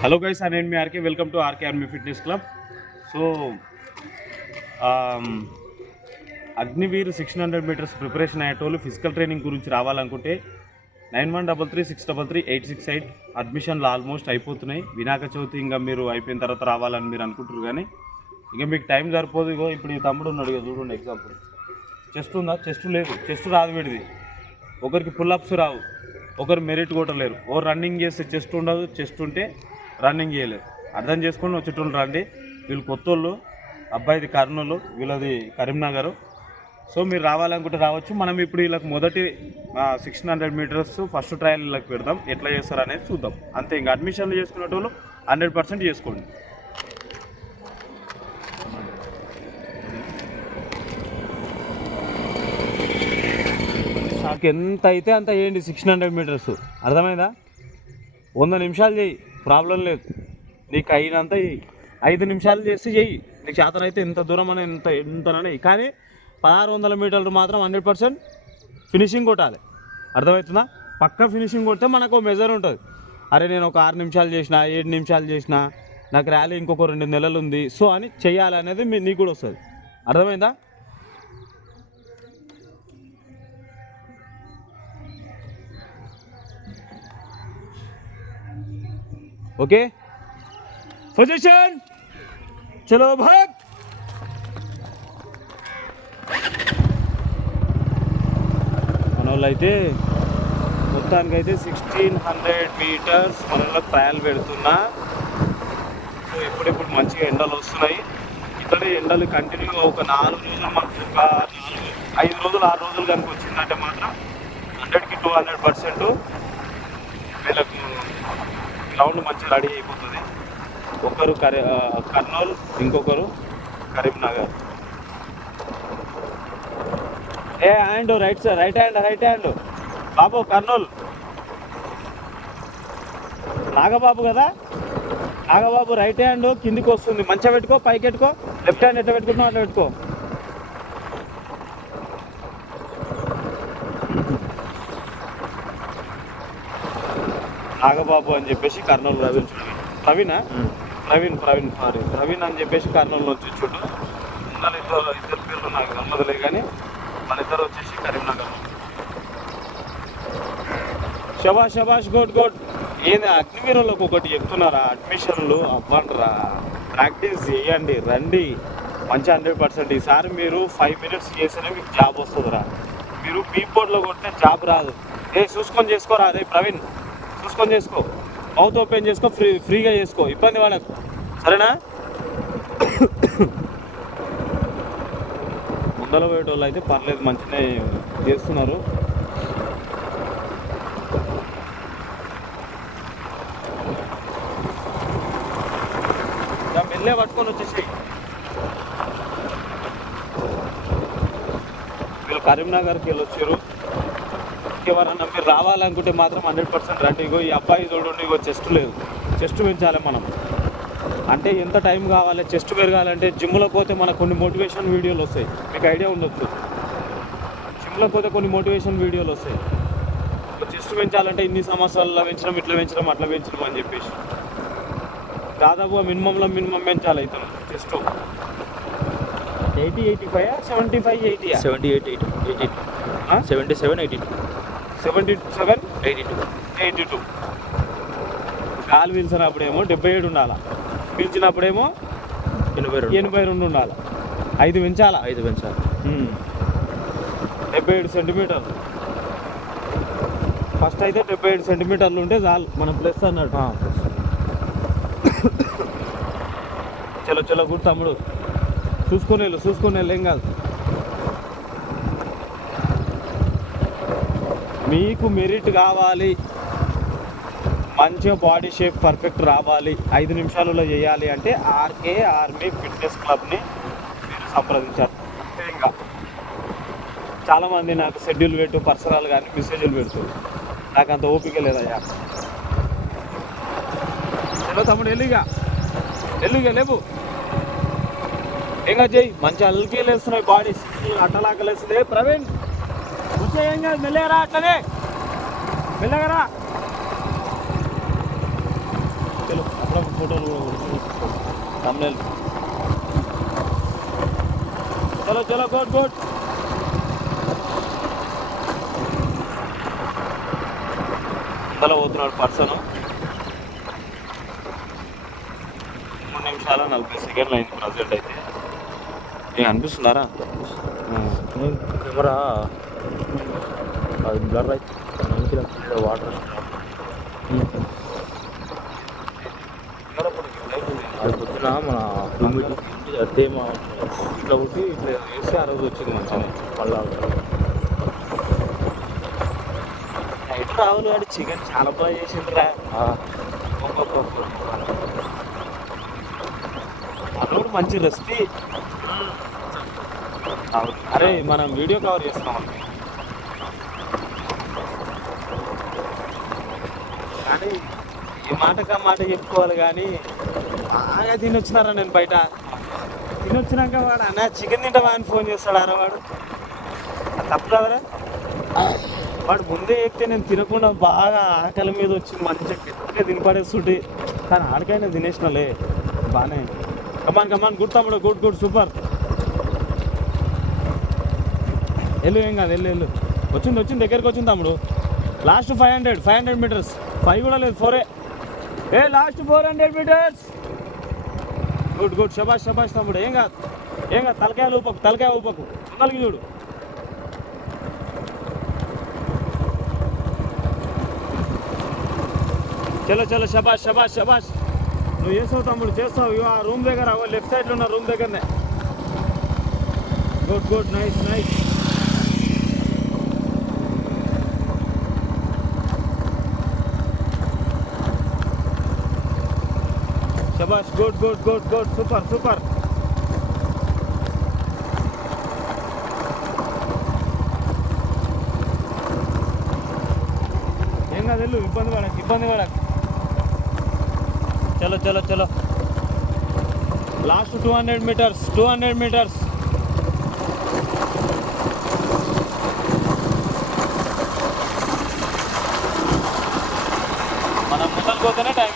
Hello guys, నేను మీ RK. Welcome to RK army fitness club. So Agniveer 600 meters preparation అయ్యేటోళ్ళు physical training గురించి రావాలనుకుంటే 9133633868 అడ్మిషన్లు ఆల్మోస్ట్ అయిపోతున్నాయి. వినాయక చవితి ఇంకా మీరు అయిపోయిన తర్వాత రావాలని మీరు అనుకుంటారు, కానీ ఇక మీకు టైం సరిపోదు. ఇగో ఇప్పుడు ఈ తమ్ముడు ఉన్నాడు, ఇక చూడండి. ఎగ్జాంపుల్ చెస్ట్ ఉందా? చెస్ట్ లేదు, చెస్ట్ రాదు వీడిది. ఒకరికి పుల్అప్స్ రావు, ఒకరు మెరిట్ కొట్టలేరు. ఓ రన్నింగ్ చేస్తే చెస్ట్ ఉండదు, చెస్ట్ ఉంటే రన్నింగ్ చేయలేరు. అర్థం చేసుకొని వచ్చేటోళ్ళు రండి. వీళ్ళు కొత్తోళ్ళు, అబ్బాయిది కర్నూలు, వీళ్ళది కరీంనగర్. సో మీరు రావాలనుకుంటే రావచ్చు. మనం ఇప్పుడు వీళ్ళకి మొదటి 600 మీటర్స్ ఫస్ట్ ట్రయల్ వీళ్ళకి పెడదాం. ఎట్లా చేస్తారు అనేది చూద్దాం. అంతే. ఇంకా అడ్మిషన్లు చేసుకునేటోళ్ళు 100% చేసుకోండి. నాకు ఎంత అయితే అంత చేయండి. 600 మీటర్స్ అర్థమైందా? 100 నిమిషాలు చేయి, ప్రాబ్లం లేదు. నీకు అయినంత 5 నిమిషాలు చేసి చెయ్యి. నీకు చేతనైతే ఎంత దూరం అని ఎంతనని. కానీ 1600 మీటర్లు మాత్రం 100% ఫినిషింగ్ కొట్టాలి. అర్థమవుతుందా? పక్కా ఫినిషింగ్ కొడితే మనకు మెజర్ ఉంటుంది. అరే నేను ఒక 6 నిమిషాలు చేసిన, 7 నిమిషాలు చేసిన, నాకు ర్యాలీ ఇంకొక 2 నెలలు ఉంది, సో అని చెయ్యాలి అనేది నీకు కూడా వస్తుంది. అర్థమైందా? ఓకే, పొజిషన్, చలో భాగ్. మన వాళ్ళు అయితే మొత్తానికైతే 1600 మీటర్స్ మనలో ట్రయల్ పెడుతున్నా. సో ఇప్పుడిప్పుడు మంచిగా ఎండలు వస్తున్నాయి. ఇక్కడే ఎండలు కంటిన్యూగా ఒక 4 రోజులు, మనకు ఒక 5 రోజులు 6 రోజులు కనుక వచ్చిందంటే మాత్రం 100కి 200% వీళ్ళకు గ్రౌండ్ మంచిగా రెడీ అయిపోతుంది. ఒకరు కర్నూలు, ఇంకొకరు కరీంనగర్. హ్యాండ్ రైట్ హ్యాండ్ బాబు. కర్నూలు నాగబాబు కదా, నాగబాబు రైట్ హ్యాండ్ కిందికి వస్తుంది. మంచిగా పెట్టుకో, పైకి పెట్టుకో. లెఫ్ట్ హ్యాండ్ ఎట్లా పెట్టుకుంటున్నావు అట్లా పెట్టుకో. నాగబాబు అని చెప్పేసి కర్నూలు ప్రవీణ్ అని చెప్పేసి కర్నూలు వచ్చి చూడు. ఇద్దరు పేర్లు నాకు నమ్మదులే, కానీ మన ఇద్దరు వచ్చేసి కరీంనగర్. శబాష్ గుడ్. ఏంది అగ్నివీరులకు ఒకటి చెప్తున్నారా? అడ్మిషన్లు అవ్వండిరా, ప్రాక్టీస్ చేయండి, రండి. మంచి 100%. ఈసారి మీరు 5 మినిట్స్ చేస్తేనే మీకు జాబ్ వస్తుందిరా. మీరు బోర్డ్లో కొడితే జాబ్ రాదు. చూసుకొని చేసుకోరా. అదే ప్రవీణ్, చూసుకొని చేసుకో. మౌత్ ఓపెన్ చేసుకో, ఫ్రీగా చేసుకో, ఇబ్బంది వాళ్ళకు. సరేనా? ముందర పోయేటోళ్ళు అయితే పర్లేదు, మంచిగానే చేస్తున్నారు. మెల్లే పట్టుకొని వచ్చేసి. వీళ్ళు కరీంనగర్కి వెళ్ళొచ్చారు. ఎవరన్నా మీరు రావాలనుకుంటే మాత్రం 100% రండి. ఇగో ఈ అబ్బాయి చూడండి, ఇగో చెస్ట్ లేదు. చెస్ట్ పెంచాలి మనం. అంటే ఎంత టైం కావాలి చెస్ట్ పెరగాలంటే? జిమ్లో పోతే మనకు కొన్ని మోటివేషన్ వీడియోలు వస్తాయి, మీకు ఐడియా ఉండొచ్చు. జిమ్లో పోతే కొన్ని మోటివేషన్ వీడియోలు వస్తాయి. చెస్ట్ పెంచాలంటే ఇన్ని సంవత్సరాల్లో పెంచడం, ఇట్లా పెంచడం, అట్లా పెంచడం అని చెప్పేసి దాదాపుగా మినిమం పెంచాలి ఇతను. చెస్ట్ 80, 85, 75, 80, 78, 80, 77, 82, 77, 82. కాలు పీల్చినప్పుడేమో 77 ఉండాలి, పీల్చినప్పుడేమో 82 ఉండాలి. 5 పెంచాలా? 5 పెంచాలి. 77 సెంటీమీటర్లు. ఫస్ట్ అయితే 77 సెంటీమీటర్లు ఉంటే చాలు, మనం ప్లస్ అన్నట్టు. చలో గుడ్ తమ్ముడు, చూసుకొని ఏం కాదు. మీకు మెరిట్ కావాలి, మంచిగా బాడీ షేప్ పర్ఫెక్ట్ రావాలి, 5 నిమిషాలలో చేయాలి అంటే ఆర్కే ఆర్మీ ఫిట్నెస్ క్లబ్ని మీరు సంప్రదించాలి. ఇంకా చాలామంది నాకు షెడ్యూల్ పెట్టు, పర్సనల్ కానీ మెసేజ్లు పెడుతుంది. నాకు అంత ఓపిక లేదయ్యా. చలో తమ్ముడు, ఎల్లుగా లేవు. ఇంకా చెయ్యి. మంచి అల్లికి లేస్తున్నాయి, బాడీ అట్టలాగా లేస్తుంది. ప్రవీణ్ వచ్చే, ఏం కాదు, మెల్లగరా, అట్లనే మెల్లగరా. చలో. ఫోటోలు కూడా తమ్నేల్. చలో చలో గుడ్ గుడ్. ఇంతలో పోతున్నాడు పర్సన్. 3 నిమిషాల 40 సెకండ్లు అయింది ప్రజెంట్ అయితే. ఏం అనిపిస్తున్నారా? కెమెరా అది బ్లర్ అయితే వాటర్ అది పొద్దున మన తేమ ఇట్లా పుట్టి ఇట్లా వేసి ఆ రోజు వచ్చింది మంచిగా. మళ్ళా నైట్ రావులు వాడి చికెన్ చాలా బాగా చేసిండ్రా. మనోడు మంచి రెసిపీ. అరే మనం వీడియో కవర్ చేస్తున్నాం కానీ ఈ మాటకు ఆ మాట చెప్పుకోవాలి. కానీ బాగా తినొచ్చినారా నేను బయట. తినొచ్చినాక వాడు అన్న చికెన్ తింటావా అని ఫోన్ చేస్తాడు. అరే వాడు తప్పు కదరా. వాడు ముందే ఎక్కితే నేను తినకుండా బాగా ఆకలి మీద వచ్చి మంచిగా గట్టిగా తినపడేస్తుంటే, కానీ ఆడికైనా తినేసినలే బాగానే. కమాన్ కమాన్ గుడ్ తమ్ముడు, గుడ్ గుడ్ సూపర్. వెళ్ళు, ఏం కాదు, వెళ్ళు వెళ్ళు. వచ్చింది దగ్గరికి వచ్చింది తమ్ముడు. Last 500 metres. 5 కూడా లేదు, 4. Last 400 metres. గుడ్ గుడ్, శబాష్ తమ్ముడు. ఏం కాదు తలకాయ ఊపకు ముందలకి చూడు. చలో శబాష్. నువ్వు చేస్తావు తమ్ముడు, చేస్తావు. ఇక ఆ రూమ్ దగ్గర లెఫ్ట్ సైడ్లో ఉన్న రూమ్ దగ్గరనే. Good nice. శబాష్, గుడ్ సూపర్. ఏం కాదు, వెళ్ళు, ఇబ్బంది పడకు. చలో. Last 200 meters. మనం ముందరికి పోతేనే టైం.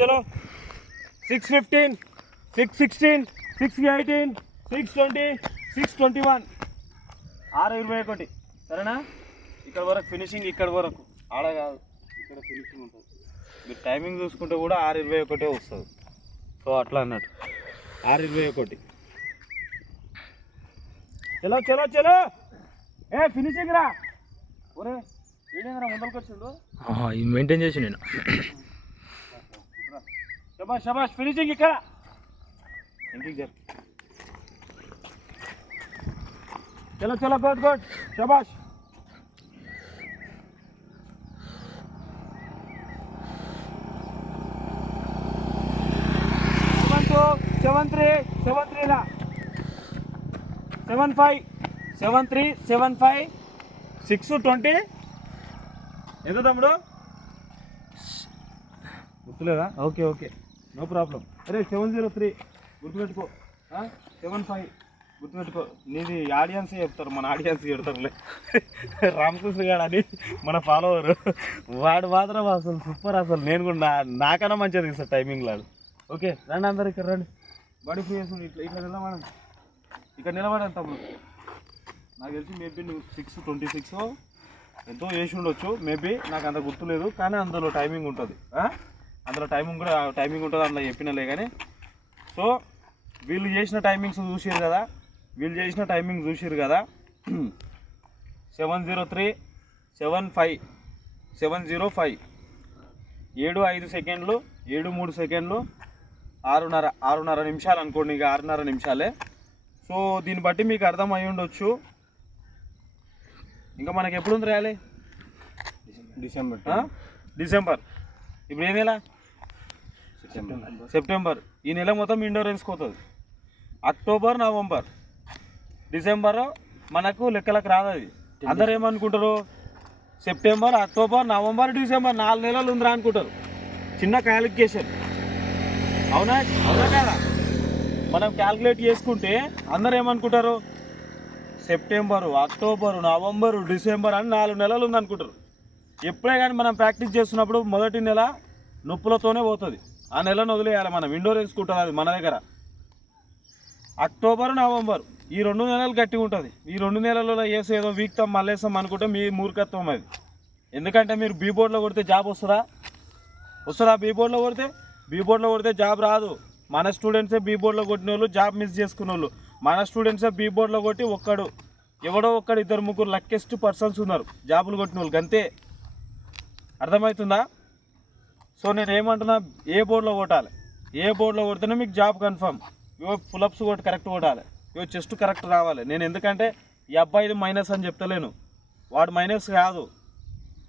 చలో 6:15, 6:16, 6:18, 6:20, 6:21, 6:21. సరేనా? ఇక్కడ వరకు ఫినిషింగ్, ఇక్కడ వరకు ఆడ కాదు, ఇక్కడ ఫినిషింగ్ ఉంటుంది. మీరు టైమింగ్ చూసుకుంటే కూడా 6:21 వస్తుంది. సో అట్లా అన్నట్టు 6:21. చలో ఫినిషింగ్ రా. ఒరే ఏదైనా ముందరికి వచ్చిండు. ఇది మెయింటైన్ చేసి నేను. శబాష్ ఫినిషింగ్ ఇక్కడ. చలో గుడ్ శబాష్. 7-3 లా 7-5 7-3 7-5 6-20. ఎంత తమ్ముడు గుర్తులేదా? Okay no problem. అరే 703 గుర్తుపెట్టుకో. 7-5 గుర్తుపెట్టుకో. నీది ఆడియన్స్ చెప్తారు, మన ఆడియన్స్ చెప్తారులే. రామకృష్ణ గారు అని మన ఫాలోవర్, వాడు మాత్రం అసలు సూపర్. అసలు నేను కూడా నాకన్నా మంచిగా తీస్తాను టైమింగ్ లాడు. ఓకే రండి అందరు, ఇక్కడ రండి. బాడీ ఫ్రీ చేసుకుని ఇట్లా నిలబడండి. ఇక్కడ నిలబడండి తమ్ముడు. నాకు తెలిసి మేబీ నువ్వు 6:26 ఎంతో వేసి ఉండొచ్చు. మేబీ నాకు అంత గుర్తులేదు, కానీ అందులో టైమింగ్ ఉంటుంది. అందులో టైమింగ్ ఉంటుంది అందులో చెప్పినలే. కానీ సో వీళ్ళు చేసిన టైమింగ్స్ చూసారు కదా, 703 7-5 7:05 7:05 సెకండ్లు 7:03 సెకండ్లు 6:30 నిమిషాలు అనుకోండి. ఇక 6:30 నిమిషాలే. సో దీన్ని బట్టి మీకు అర్థం అయి ఉండొచ్చు. ఇంకా మనకి ఎప్పుడు ఉంది రాయాలి? డిసెంబర్. ఇప్పుడు ఏ నెల? సెప్టెంబర్. ఈ నెల మొత్తం ఇండోరెన్స్కి పోతుంది. అక్టోబర్, నవంబర్, డిసెంబర్ మనకు లెక్కలకు రాదు. అది అందరు ఏమనుకుంటారు, సెప్టెంబర్, అక్టోబర్, నవంబర్, డిసెంబర్ 4 నెలలు ఉందిరా అనుకుంటారు. చిన్న క్యాలిక్యులేషన్. అవునా అవునా కదా? మనం క్యాలిక్యులేట్ చేసుకుంటే అందరు ఏమనుకుంటారు, సెప్టెంబరు, అక్టోబరు, నవంబరు, డిసెంబర్ అని 4 నెలలు ఉందనుకుంటారు. ఎప్పుడే కానీ మనం ప్రాక్టీస్ చేస్తున్నప్పుడు మొదటి నెల నొప్పులతోనే పోతుంది. ఆ నెలను వదిలేయాలి. మనం ఇండోర్ వేసుకుంటుంది అది మన దగ్గర. అక్టోబర్, నవంబర్ ఈ 2 నెలలు గట్టిగా ఉంటుంది. ఈ 2 నెలలలో వేసి ఏదో వీక్తాం మళ్ళేస్తాం అనుకుంటే మీ మూర్ఖత్వం అది. ఎందుకంటే మీరు బీ బోర్డ్లో కొడితే జాబ్ వస్తుందా? బీ బోర్డ్లో కొడితే జాబ్ రాదు. మన స్టూడెంట్సే బీ బోర్డ్లో కొట్టిన వాళ్ళు జాబ్ మిస్ చేసుకున్న వాళ్ళు. మన స్టూడెంట్సే బీ బోర్డ్లో కొట్టి ఎవడో ఒక్కడు 2-3 లక్కెస్ట్ పర్సన్స్ ఉన్నారు జాబులు కొట్టిన వాళ్ళకి, అంతే. అర్థమవుతుందా? సో నేను ఏమంటున్నా, ఏ బోర్డులో కొట్టాలి, ఏ బోర్డులో కొడితేనే మీకు జాబ్ కన్ఫర్మ్. పులప్స్ కొట్టి కరెక్ట్ కొట్టాలి, చెస్ట్ కరెక్ట్ రావాలి. నేను ఎందుకంటే ఈ అబ్బాయిది మైనస్ అని చెప్తలేను. వాడు మైనస్ కాదు.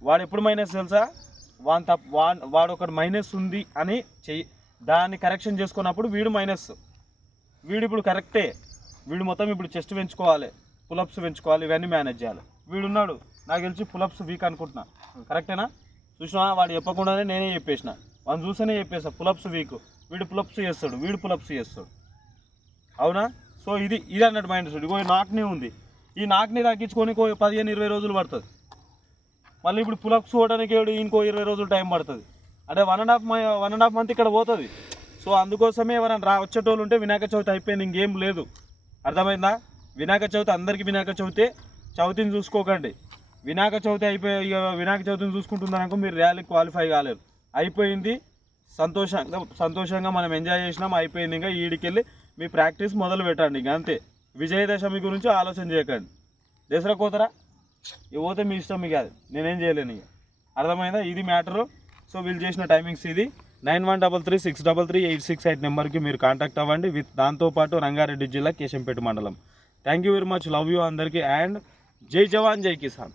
వాడు ఎప్పుడు మైనస్ తెలుసా? వాడు ఒకటి మైనస్ ఉంది అని దాన్ని కరెక్షన్ చేసుకున్నప్పుడు వీడు మైనస్. వీడు ఇప్పుడు కరెక్టే. వీడు మొత్తం ఇప్పుడు చెస్ట్ పెంచుకోవాలి, పులప్స్ పెంచుకోవాలి, ఇవన్నీ మేనేజ్ చేయాలి. వీడున్నాడు నాకు తెలిసి పులప్స్ వీక్ అనుకుంటున్నా. కరెక్టేనా? చూసినా వాడు చెప్పకుండానే నేనే చెప్పేసిన. వాడిని చూస్తేనే చెప్పేసా పులప్స్ వీక్. వీడు పులప్స్ చేస్తాడు, వీడు పులప్స్ చేస్తాడు. అవునా? సో ఇది అన్నట్టు మైండ్ సెట్. ఇగో నాక్ని ఉంది, ఈ నాక్ని తగ్గించుకొని 15-20 రోజులు పడుతుంది. మళ్ళీ ఇప్పుడు పులప్స్ పోవడానికి ఇంకో 20 రోజులు టైం పడుతుంది. అంటే 1.5 మంత్ ఇక్కడ పోతుంది. సో అందుకోసమే ఎవరైనా వచ్చేటోళ్ళు ఉంటే వినాయక చవితి అయిపోయింది, ఇంకేం లేదు. అర్థమైందా? వినాయక చవితి అందరికీ వినాయక చవితిని చూసుకోకండి. వినాయక చవితి వినాయక చవితిని చూసుకుంటున్నారనుకో మీరు ర్యాలీకి క్వాలిఫై కాలేరు. అయిపోయింది, సంతోషంగా మనం ఎంజాయ్ చేసినాం, అయిపోయింది. ఇంకా ఈడికెళ్ళి మీ ప్రాక్టీస్ మొదలు పెట్టండి. ఇంకా అంతే. విజయదశమి గురించి ఆలోచన చేయకండి. దసరా కోతరా పోతే మీ ఇష్టం, మీకు అది నేనేం చేయలేను. ఇక అర్థమైందా? ఇది మ్యాటరు. సో వీళ్ళు చేసిన టైమింగ్స్ ఇది. 9133633868 నెంబర్కి మీరు కాంటాక్ట్ అవ్వండి. దాంతోపాటు రంగారెడ్డి జిల్లా కేశంపేట మండలం. Thank you very much. Love you అందరికీ. అండ్ జై జవాన్ జై కిసాన్.